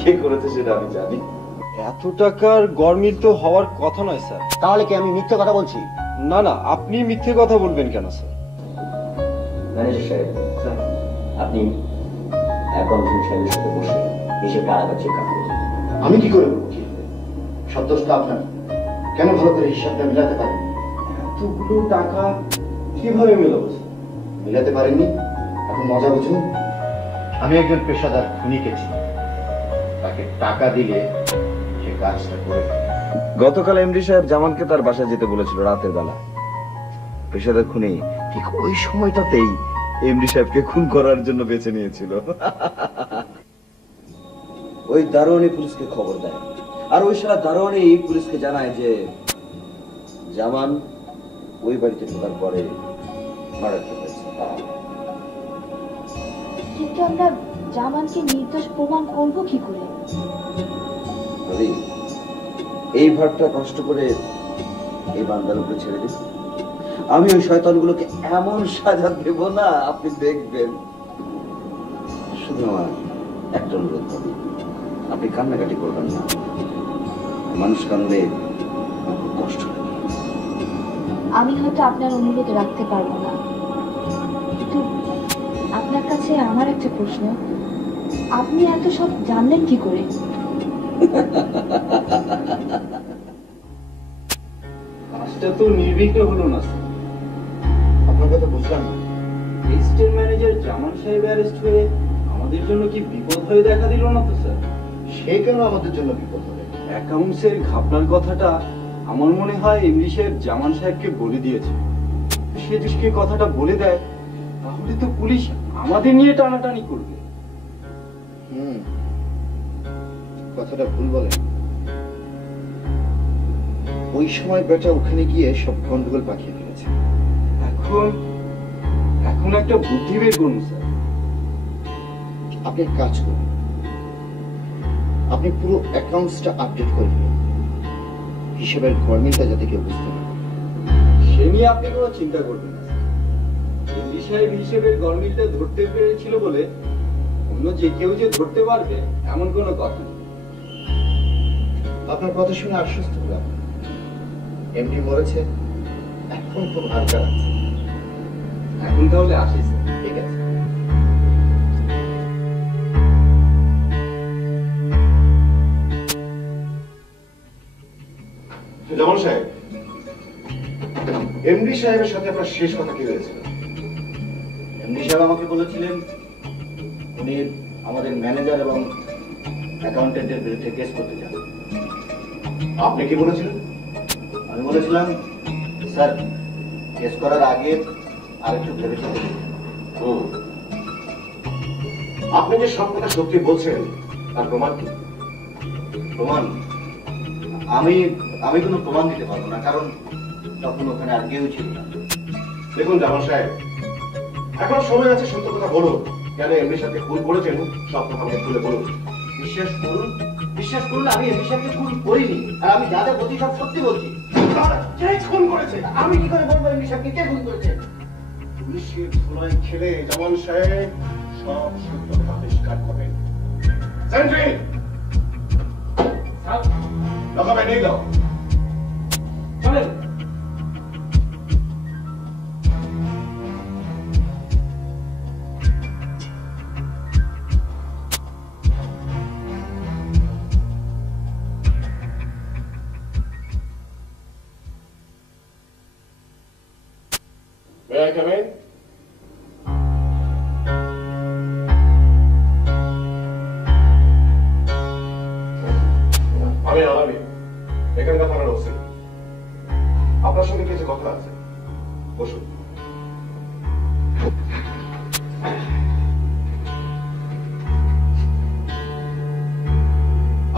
কে করেছে সেটা আমি জানি। এত টাকার গরমিল তো হওয়ার কথা নয় স্যার। তাহলে কি আমি মিথ্যে কথা বলছি? না না, আপনি মিথ্যে কথা বলবেন কেন স্যার? ম্যানেজার সাহেব, স্যার আপনি অ্যাকাউন্টেন্ট সাহেবের সাথে বসে হিসেবটা আলাদা চেক আপ করুন। আমি কি করে বলবো? সব দোষটা আপনার। কেন ভালো করে হিসাবটা মিলাতে পারেন? এতগুলো টাকা কিভাবে মেলাবো স্যার? মিলাতে পারেননি? এখন মজা বুঝুন। আমি একজন পেশাদার খুনিকে চিনি। তাকে টাকা দিলে সে কাজটা করে ফেলে। গতকাল এমডি সাহেব জামানকে তার বাসায় যেতে বলেছিল রাতের বেলা। পেশাদার খুনি ঠিক ওই সময়টাতেই এমডি সাহেবকে খুন করার জন্য বেছে নিয়েছিল। ওই দারোয়ানি পুলিশকে খবর দেয়, আর ওই সারা দারোয়ানি পুলিশকে জানায় যে জামান ওই বাড়িতে ঢোকার পরে মার্ডার হয়েছে। কিন্তু আমরা জামানকে নির্দোষ প্রমাণ করব কি করে? রবি, এই ভারটা কষ্ট করে এই বান্দার উপরে ছেড়ে দিন। আমি ওই শয়তানগুলোকে এমন সাজা দেব না, আপনি দেখবেন। শুধু আমার একটা অনুরোধ হবে, আপনি কান্নাকাটি করবেন না। মানুষ কান্দলে আমার খুব কষ্ট লাগে। আমি হয়তো আপনার অনুরোধ রাখতে পারবো না, কিন্তু আপনার কাছে আমার একটা প্রশ্ন, আপনি এত সব জানলেন কি করে? কাজটা তো নির্বিঘ্ন হলো না স্যার। আপনার কথা বুঝলাম না। অ্যাসিস্ট্যান্ট ম্যানেজার জামান সাহেব অ্যারেস্ট হয়ে আমাদের জন্য কি বিপদ হয়ে দেখা দিল না তো স্যার? সে কেন আমাদের জন্য বিপদ হবে? অ্যাকাউন্টসের ঘাপলার কথাটা আমার মনে হয় এমডি সাহেব জামান সাহেবকে বলে দিয়েছে। সে যদি কথাটা বলে দেয় তাহলে তো পুলিশ আমাদের নিয়ে টানাটানি করবে। কথাটা ভুল বলেন। ওই সময় বেটা ওখানে গিয়ে সব গন্ডগোল পাকিয়ে ফেলেছে। এখন একটা বুদ্ধি বের করুন স্যার। আপনি এক কাজ করুন, আপনি পুরো অ্যাকাউন্টসটা আপডেট করে দিন, হিসেবের গরমিলটা যাতে কেউ বুঝতে না পারে। সে নিয়ে আপনি কোনো চিন্তা করবেন না স্যার। এমডি সাহেব হিসেবের গরমিলটা ধরতে পেরেছিল বলে অন্য যে কেউ যে ধরতে পারবে এমন কোনো কথা নেই। আপনার কথা শুনে আশ্বস্ত হলাম। এমডি মরেছে, এখন খুব হালকা লাগছে। এখন তাহলে আসি স্যার। ঠিক আছে। জামান সাহেব, এমডি সাহেবের সাথে আপনার শেষ কথা কি হয়েছিল? এমডি সাহেব আমাকে বলেছিলেন উনি আমাদের ম্যানেজার এবং অ্যাকাউন্টেন্টের বিরুদ্ধে কেস করতে চান। আপনি কি বলেছিলেন? আমি বলেছিলাম, স্যার কেস করার আগে আরেকটু ভেবে চিন্তে দেখুন। আপনি যে সব কথা সত্যি বলছেন তার প্রমাণ কি? প্রমাণ? আমি কোনো প্রমাণ দিতে পারবো না, কারণ তখন ওখানে আর কেউ ছিল না। দেখুন জামান সাহেব, এখন সময় আছে, সত্য কথা বলুন। কেন এমডি সাহেবকে খুন করেছেন সব কথা আমাকে খুলে বলুন। বিশ্বাস করুন, আমি এমডি সাহেবকে খুন করিনি, আর আমি যা যা বলছি সব সত্যি বলছি। কে খুন করেছে? আমি কি করে বলবো এমডি সাহেবকে কে খুন করেছে? পুলিশের ধুলায় খেলে জামান সাহেব সব সত্য কথা আবিষ্কার করবেন। সেন্ট্রি লকাবে নিয়ে যাও। চলেন। May I come in? আমি আলামি, এখানকার থানার ওসি। আপনার সঙ্গে কিছু কথা আছে, বসুন।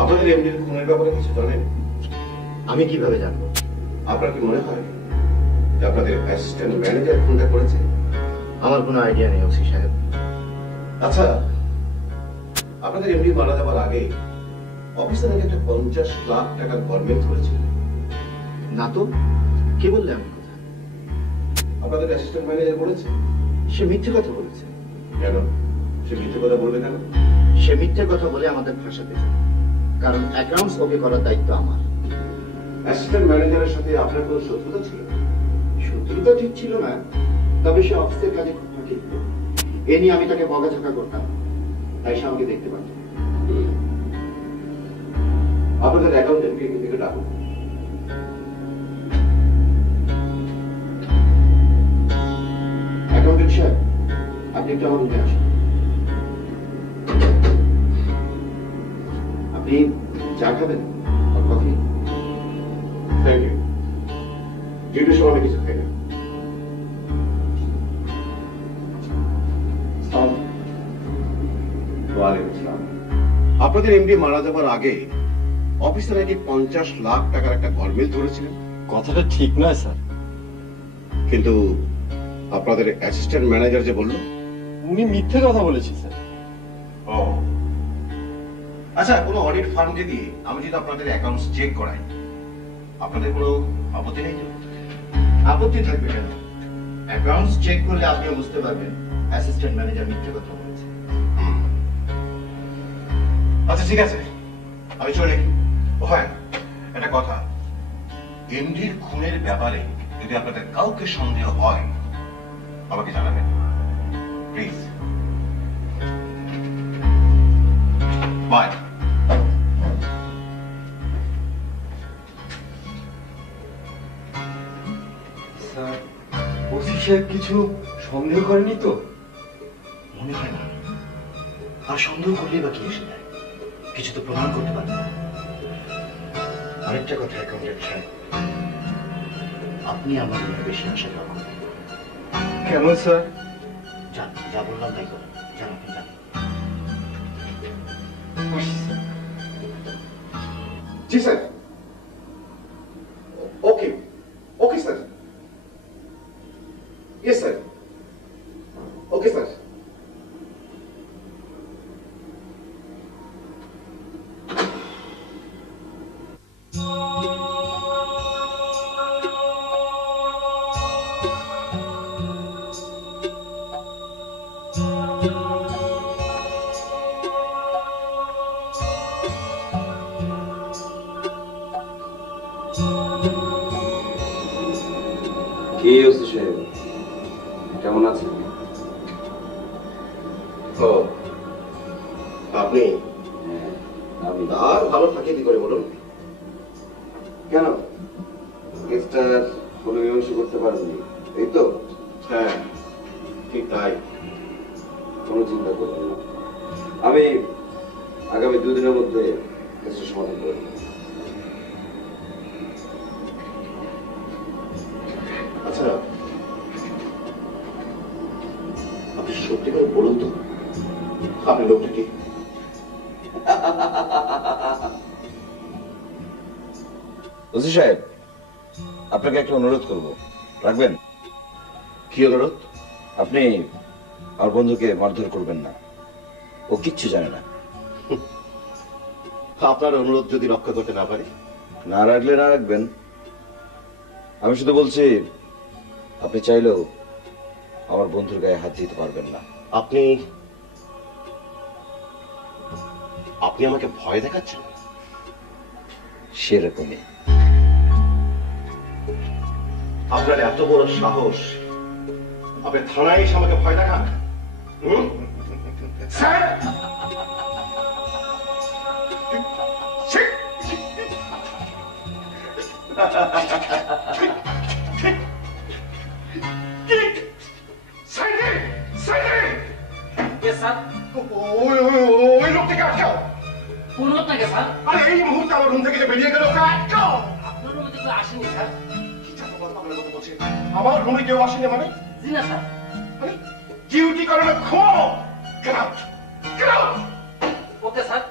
আপনাদের এমডির খুনের ব্যাপারে কিছু জানেন? আমি কিভাবে জানবো? আপনার কি মনে হয় যে আপনাদের অ্যাসিস্ট্যান্ট ম্যানেজার খুনটা করেছে? আমার কোনো আইডিয়া নেই ওসি সাহেব। আচ্ছা, আপনাদের এমডি মারা যাবার আগে অফিসে নাকি একটা 50 লাখ টাকার গরমিল ধরেছিল। না তো, কে বললে আমি কথা? আপনাদের অ্যাসিস্ট্যান্ট ম্যানেজার বলেছে। সে মিথ্যে কথা বলেছে। কেন? সে মিথ্যে কথা বলবে কেন? সে মিথ্যে কথা বলে আমাদের ফাঁসাতে চায়, কারণ অ্যাকাউন্টস ওকে করার দায়িত্ব আমার। অ্যাসিস্ট্যান্ট ম্যানেজারের সাথে আপনার কোনো শত্রুতা ছিল? শত্রুতা ঠিক ছিল না, তবে সে অফিসের কাজে খুব ফাঁকি দিত। এ নিয়ে আমি তাকে বকাঝকা করতাম, তাই সে আমাকে দেখতে পারত। আপনাদের অ্যাকাউন্টেন্টকে থেকে ডাকুন। অ্যাকাউন্টেন্ট সাহেব, আপনি একটু আমার রুমে আসুন। আপনি চা খাবেন আর কফি? Thank you. ডিউটির সময় আমি কিছু খাই না। ওয়ালাইকুম আসসালাম। আপনাদের এমডি মারা যাবার আগে অফিসে নাকি 50 লাখ টাকার একটা গরমিল ধরেছিলেন, কথাটা ঠিক নয় স্যার। কিন্তু আপনাদের অ্যাসিস্ট্যান্ট ম্যানেজার যে বলল। উনি মিথ্যে কথা বলেছে স্যার। ও আচ্ছা, কোনো অডিট ফার্মকে দিয়ে আমি যদি আপনাদের অ্যাকাউন্টস চেক করাই, আপনাদের কোনো আপত্তি নেই তো? আপত্তি থাকবে কেন? অ্যাকাউন্টস চেক করলে আপনিও বুঝতে পারবেন অ্যাসিস্ট্যান্ট ম্যানেজার মিথ্যে কথা বলেছে। আচ্ছা ঠিক আছে, আমি চলে। ও হ্যাঁ, একটা কথা, এমডির খুনের ব্যাপারে যদি আপনাদের কাউকে সন্দেহ হয় আমাকে জানাবেন প্লিজ। বাই। স্যার, ওসি সাহেব কিছু সন্দেহ করেনি তো? মনে হয় না। আর সন্দেহ করলে বা কি এসে যায়? কিছু তো প্রমাণ করতে পারবে না। আরেকটা কথা অ্যাকাউন্টেন্ট সাহেব, আপনি আমার জন্য বেশি আশা রাখুন। কেন স্যার? যান, যা বললাম তাই করুন। যান, আপনি যান। জি sir. Okay okay sir. Yes sir. Okay sir. কি ওসি সাহেব, কেমন আছেন? ও আপনি? হ্যাঁ, আমি। আর ভালো থাকে কি করে বলুন? কেন কেসটা কোনো মীমাংসা করতে পারেননি, এই তো? হ্যাঁ ঠিক তাই। কোনো চিন্তা করবেন না, আমি আগামী 2 দিনের মধ্যে কেসটা সমাধান করে দেব। আচ্ছা, আপনি সত্যি করে বলুন তো, আপনি লোকটা কি? ওসি সাহেব, আপনাকে একটা অনুরোধ করব, রাখবেন? কি অনুরোধ? আপনি আমার বন্ধুকে মারধর করবেন না, ও কিচ্ছু জানে না। আপনার অনুরোধ যদি রক্ষা করতে না পারি? না রাখলে না রাখবেন, আমি শুধু বলছি আপনি চাইলেও আমার বন্ধুর গায়ে হাত দিতে পারবেন না। আপনি আপনি আমাকে ভয় দেখাচ্ছেন? সেরকমই। আপনার এত বড় সাহস, আপনি থানায় এসে আমাকে ভয় দেখান? হুম? স্যার! ছি! সাইডে! সাইডে! ওই লোকটাকে আটকাও! কোন লোকটাকে স্যার? আরে এই মুহূর্তে আমার রুম থেকে যে বেরিয়ে গেল, ওকে আটকাও! আপনার রুমে তো কেউ আসেনি স্যার। কি চাপা আপনার কথা বলছে? আমার রুমে কেউ আসেনি মানে? জি না স্যার। ডিউটি করো না, ঘুমাও! Get out! Get out! Okay sir.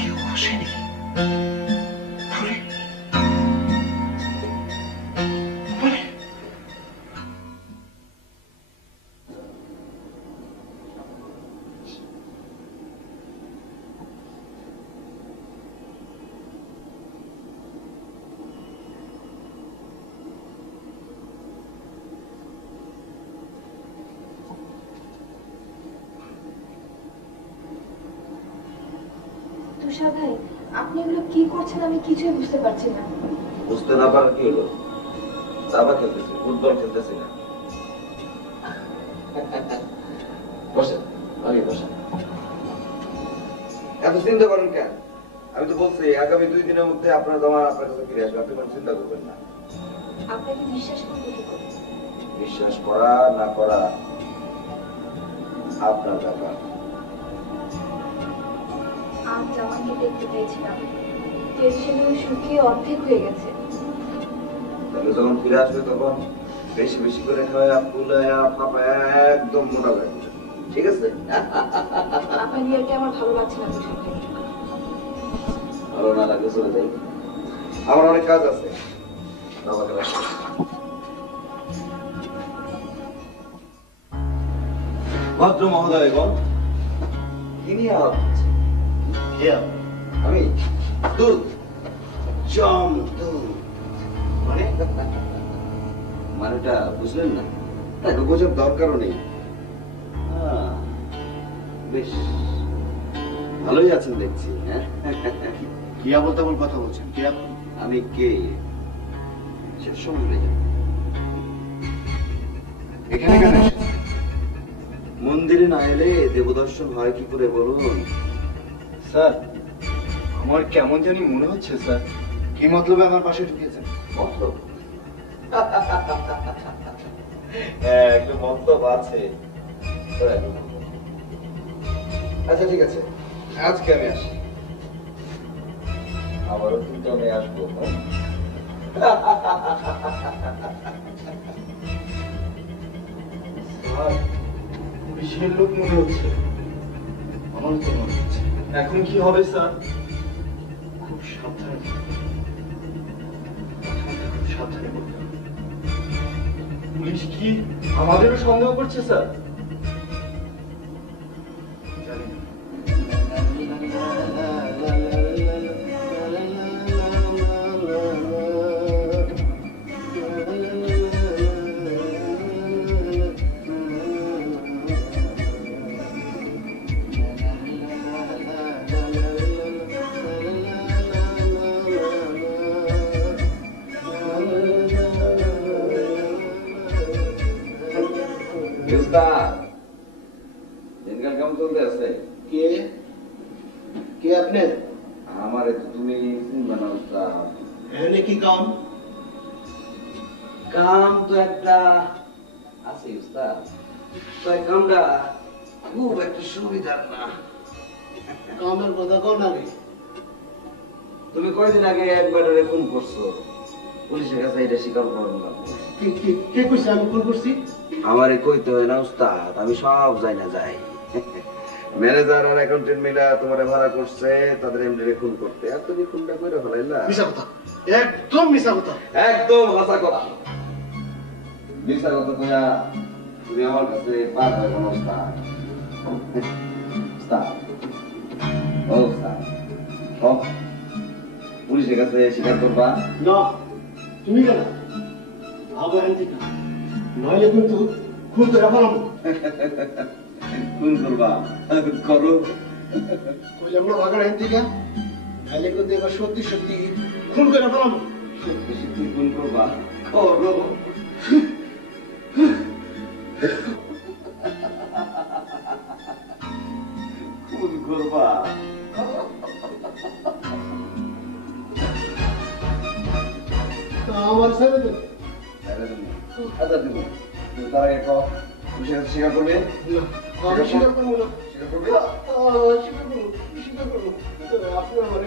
কেউ আসেনি তাহলে মানে তুষার ভাই, আপনি এগুলো কি করছেন আমি কিছুই বুঝতে পারছি না। বুঝতে না পারার কি হলো? দাবা খেলতেছি, ফুটবল খেলতেছি না। বসেন, আগে বসেন। এত চিন্তা করেন কেন? আমি তো বলছি আগামী 2 দিনের মধ্যে আপনার জমা আপনার কাছে ফিরে আসবে, আপনি কোনো চিন্তা করবেন না। আপনাকে বিশ্বাস করবো কি করে? বিশ্বাস করা না করা আপনার ব্যাপার। আজ জামাইকে দেখতে পেয়েছিলাম, টেনশনে শুকিয়ে অর্ধেক হয়ে গেছে। তাহলে যখন ফিরে আসবে তখন বেশি বেশি করে খাওয়া ফুলায়া ফাপায়া একদম মোটা হয়ে যাবে। ঠিক আছে? আপনার বিয়েটা আমার ভালো লাগছে না তুষার ভাই। ভালো না লাগলে চলে যাই, আমার অনেক কাজ আছে। বাবাকে রাখো। ভদ্র মহোদয়গণ, কি নিয়ে আলাপ হচ্ছে? কে আপনি? আমি দুধ, জম দুধ। মানে মানেটা বুঝলেন না? তাকে বোঝার দরকারও নেই। বেশ ভালোই আছেন দেখছি। হ্যাঁ, কি আবল তাবল কথা বলছেন? কে আপনি? আমি কে সেটা সময় যাবে। এখানে কেন এসেছেন? মন্দিরে না এলে দেবদর্শন হয় কি করে বলুন? স্যার, আমার কেমন জানি মনে হচ্ছে স্যার। কি মতলবে আমার পাশে ঢুকিয়েছেন? মতলব? হ্যাঁ, একটু মতলব আছে। আচ্ছা ঠিক আছে, আজকে আমি আসি, আবারও কিন্তু আমি আসবো। স্যার, পুলিশের লোক মনে হচ্ছে। আমার তো মনে হচ্ছে। এখন কি হবে স্যার? খুব সাবধানে থাকবেন। খুব সাবধানে বলতে হবে। পুলিশ কি আমাদেরও সন্দেহ করছে স্যার? জানি না। দিনকাল কেমন চলতে আছে? কে? কে আপনি? আমার তুমি চিনবা না উস্তাদ। এখানে কি কাম? কাম তো একটা আছে উস্তাদ, তাই কামটা খুব একটা সুবিধার না। কামের কথা কও না রে। তুমি কয়দিন আগে একবার খুন করছো, পুলিশের কাছে এটা স্বীকার করো না। কে কইছে আমি ফোন করছি? আমারে কইতে হয় না উস্তাদ, আমি সব যাই না যাই। ম্যানেজার আর অ্যাকাউন্টেন্ট মিলা তোমারে ভাড়া করছে তাদের এমডি খুন করতে, আর তুমি খুনটা কইরা ফেলাইলা। মিছা কথা, একদম মিছা কথা। একদম হাসা কথা। মিছা কথা কইয়া তুমি আমার কাছে পার হয় কোন উস্তাদ? উস্তাদ, ও উস্তাদ, ও পুলিশের কাছে স্বীকার করবা? না, তুমি কেন? ভাবো এখান থেকে, নইলে কিন্তু খুন করে ফেলাম। খুন করবা? করো। কইলাম না ভাগার এখান থেকে, নইলে কিন্তু এবার সত্যি সত্যি খুন করে ফেলাম। সত্যি সত্যি খুন করবা? করো। খুন করবা? আমার ছেড়ে দেন। আচ্ছা তুমি তার আগে কও, পুলিশের কাছে স্বীকার করবে? আমি স্বীকার করবো না। স্বীকার করবে? স্বীকার করবো। আপনি আমার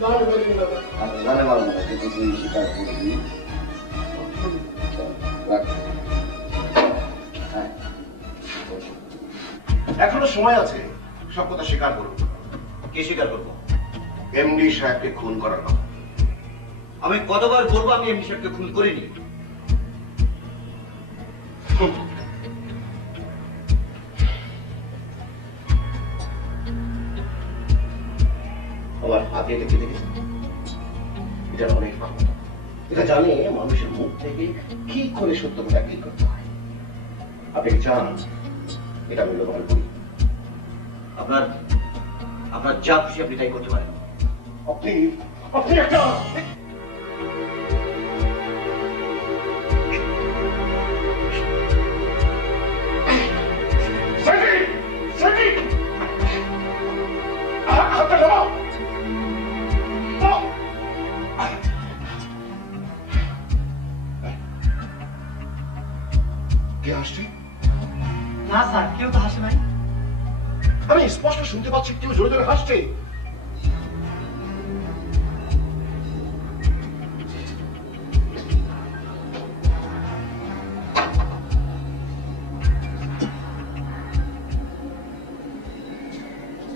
জানে পারেন না। আচ্ছা জানে মারবো না, কিন্তু তুই স্বীকার করবি। রাখ। হ্যাঁ। এখনো সময় আছে, সব কথা স্বীকার করুন। কি স্বীকার করবো? এমডি সাহেবকে খুন করার কথা। আমি কতবার বলবো আমি এমডি সাহেবকে খুন করিনি? আমার হাতে দেখে দেখেছেন, এটা অনেক ক্ষমতা। এটা জানে মানুষের মুখ থেকে কি করে সত্য কথা কি করতে হয়। আপনি কি চান এটা আমি ব্যবহার করি? আপনার যা খুশি আপনি তাই করতে পারেন। আপনি আপনি একটা কে হাসছে? না স্যার, কেউ তো হাসে নাই। আমি স্পষ্ট শুনতে পাচ্ছি কেউ জোরে জোরে হাসছে।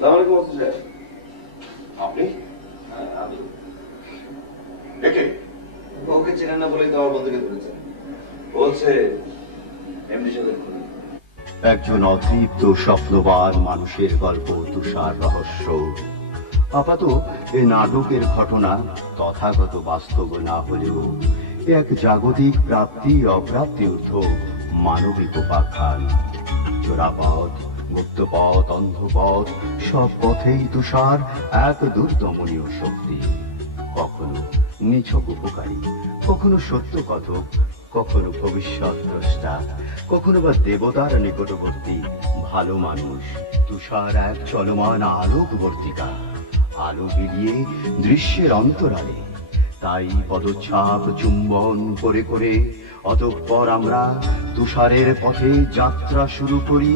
আসসালামু আলাইকুম অফিসার সাহেব। আপনি হ্যাঁ, আমি ডেকে ওকে চেনেন না বলেই তো আমার বন্ধুকে ধরেছেন। বলছে এমডি সাহেবের খুনি। একজন অতৃপ্ত স্বপ্নবান মানুষের গল্প তুষার রহস্য। আপাত এ নাটকের ঘটনা তথাগত বাস্তব না হলেও এক জাগতিক প্রাপ্তি অপ্রাপ্তি ঊর্ধ্ব মানবিক উপাখ্যান। চোরাপথ, মুক্তপথ, অন্ধপথ সব পথেই তুষার এক দুর্দমনীয় শক্তি। কখনো নিছক উপকারী, কখনো সত্য কথক, কখনো ভবিষ্যৎ দ্রষ্টা, কখনো বা দেবতার নিকটবর্তী ভালো মানুষ। তুষার এক চলমান আলোকবর্তিকা, আলো বিলিয়ে দৃশ্যের অন্তরালে। তাই পদচ্ছাপ চুম্বন করে করে অতঃপর আমরা তুষারের পথে যাত্রা শুরু করি।